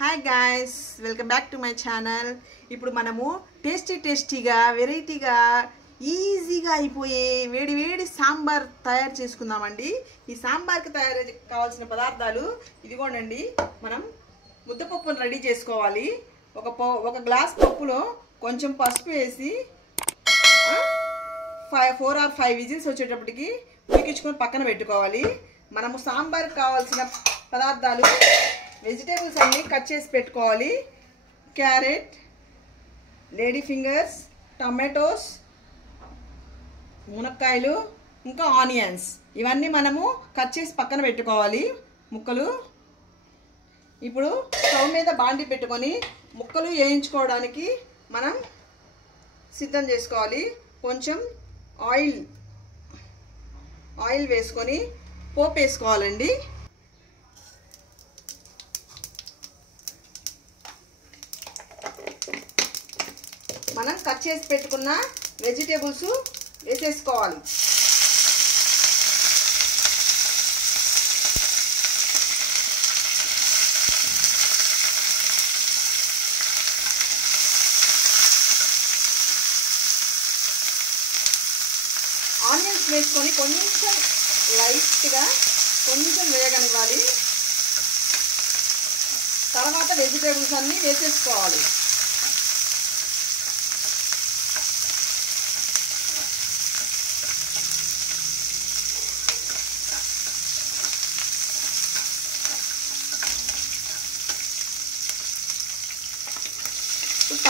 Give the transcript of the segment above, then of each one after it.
Hi guys, welcome back to my channel. ఇప్పుడు మనము టేస్టీగా వెరైటీగా ఈజీగా అయిపోయే వేడి వేడి సాంబార్ తయారు చేసుకుందామండి. ఈ సాంబార్కి కావాల్సిన పదార్థాలు ఇదిగోండి. మనం ముద్దపప్పును రెడీ చేసుకోవాలి. ఒక గ్లాస్ పప్పులో కొంచెం పసుపు వేసి 4 or 5 విజిల్స్ వచ్చేటప్పటికి ఉడికించుకొని పక్కన పెట్టుకోవాలి. మనము సాంబార్కి కావాల్సిన పదార్థాలు వెజిటేబుల్స్ అన్నీ కట్ చేసి పెట్టుకోవాలి. క్యారెట్, లేడీ ఫింగర్స్, టమాటోస్, మునక్కాయలు, ఇంకా ఆనియన్స్ ఇవన్నీ మనము కట్ చేసి పక్కన పెట్టుకోవాలి ముక్కలు. ఇప్పుడు స్టవ్ మీద బాండి పెట్టుకొని ముక్కలు వేయించుకోవడానికి మనం సిద్ధం చేసుకోవాలి. కొంచెం ఆయిల్ వేసుకొని పోపు వేసుకోవాలండి. మనం కట్ చేసి పెట్టుకున్న వెజిటేబుల్స్ వేసేసుకోవాలి. ఆనియన్స్ వేసుకొని కొంచెం లైట్గా వేగనివ్వాలి. తర్వాత వెజిటేబుల్స్ అన్నీ వేసేసుకోవాలి.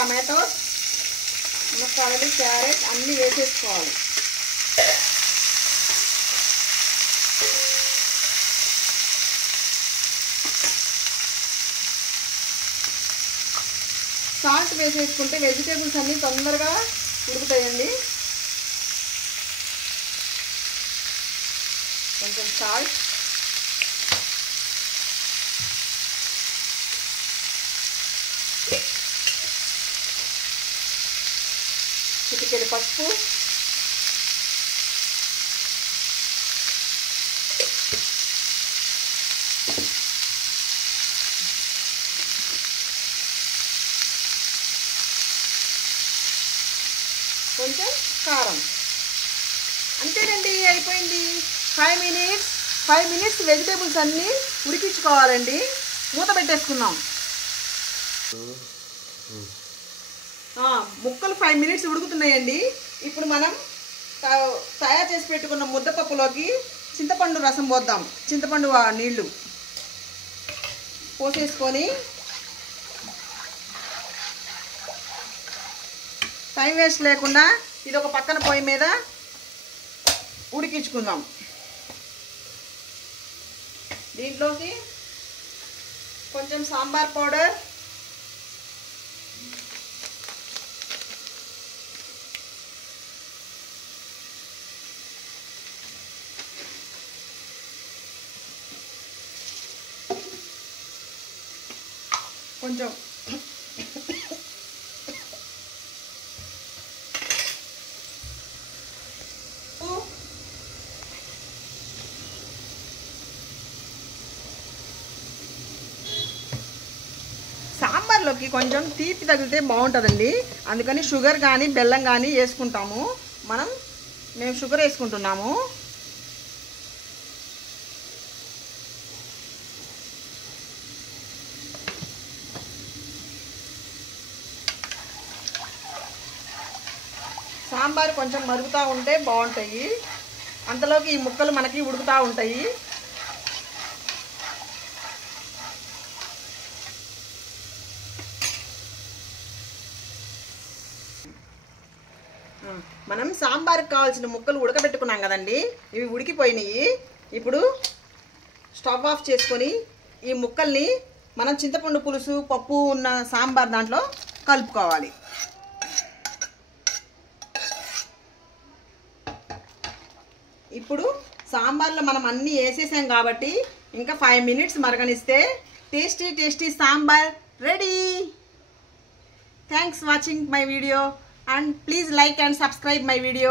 టమాటోస్, మునక్కాయలు, క్యారెట్ అన్నీ వేసేసుకోవాలి. సాల్ట్ వేసేసుకుంటే వెజిటేబుల్స్ అన్నీ తొందరగా ఉడుకుతాయండి. కొంచెం సాల్ట్, చిటికెడు పసుపు, కొంచెం కారం. అంతేనండి, అయిపోయింది. 5 మినిట్స్ వెజిటేబుల్స్ అన్నీ ఉడికించుకోవాలండి. మూత పెట్టేసుకుందాం. ముక్కలు 5 మినిట్స్ ఉడుకుతున్నాయండి. ఇప్పుడు మనం తయారు చేసి పెట్టుకున్న ముద్దపప్పులోకి చింతపండు రసం పోద్దాం. చింతపండు నీళ్లు పోసేసుకొని టైం వేస్ట్ లేకుండా ఇది ఒక పక్కన పొయ్యి మీద ఉడికించుకుందాం. దీంట్లోకి కొంచెం సాంబార్ పౌడర్, కొంచెం సాంబార్లోకి కొంచెం తీపి తగిలితే బాగుంటుందండి. అందుకని షుగర్ కానీ బెల్లం కానీ వేసుకుంటాము. మేము షుగర్ వేసుకుంటున్నాము. సాంబార్ కొంచెం మరుగుతూ ఉంటే బాగుంటాయి. అంతలోకి ఈ ముక్కలు మనకి ఉడుకుతూ ఉంటాయి. మనం సాంబార్కి కావాల్సిన ముక్కలు ఉడకబెట్టుకున్నాం కదండి, ఇవి ఉడికిపోయినాయి. ఇప్పుడు స్టవ్ ఆఫ్ చేసుకొని ఈ ముక్కల్ని మనం చింతపండు పులుసు, పప్పు ఉన్న సాంబార్ దాంట్లో కలుపుకోవాలి. ఇప్పుడు సాంబార్లో మనం అన్నీ వేసేసాం కాబట్టి ఇంకా 5 మినిట్స్ మరగనిస్తే tasty sambar ready. Thanks watching my video and please like and subscribe my video.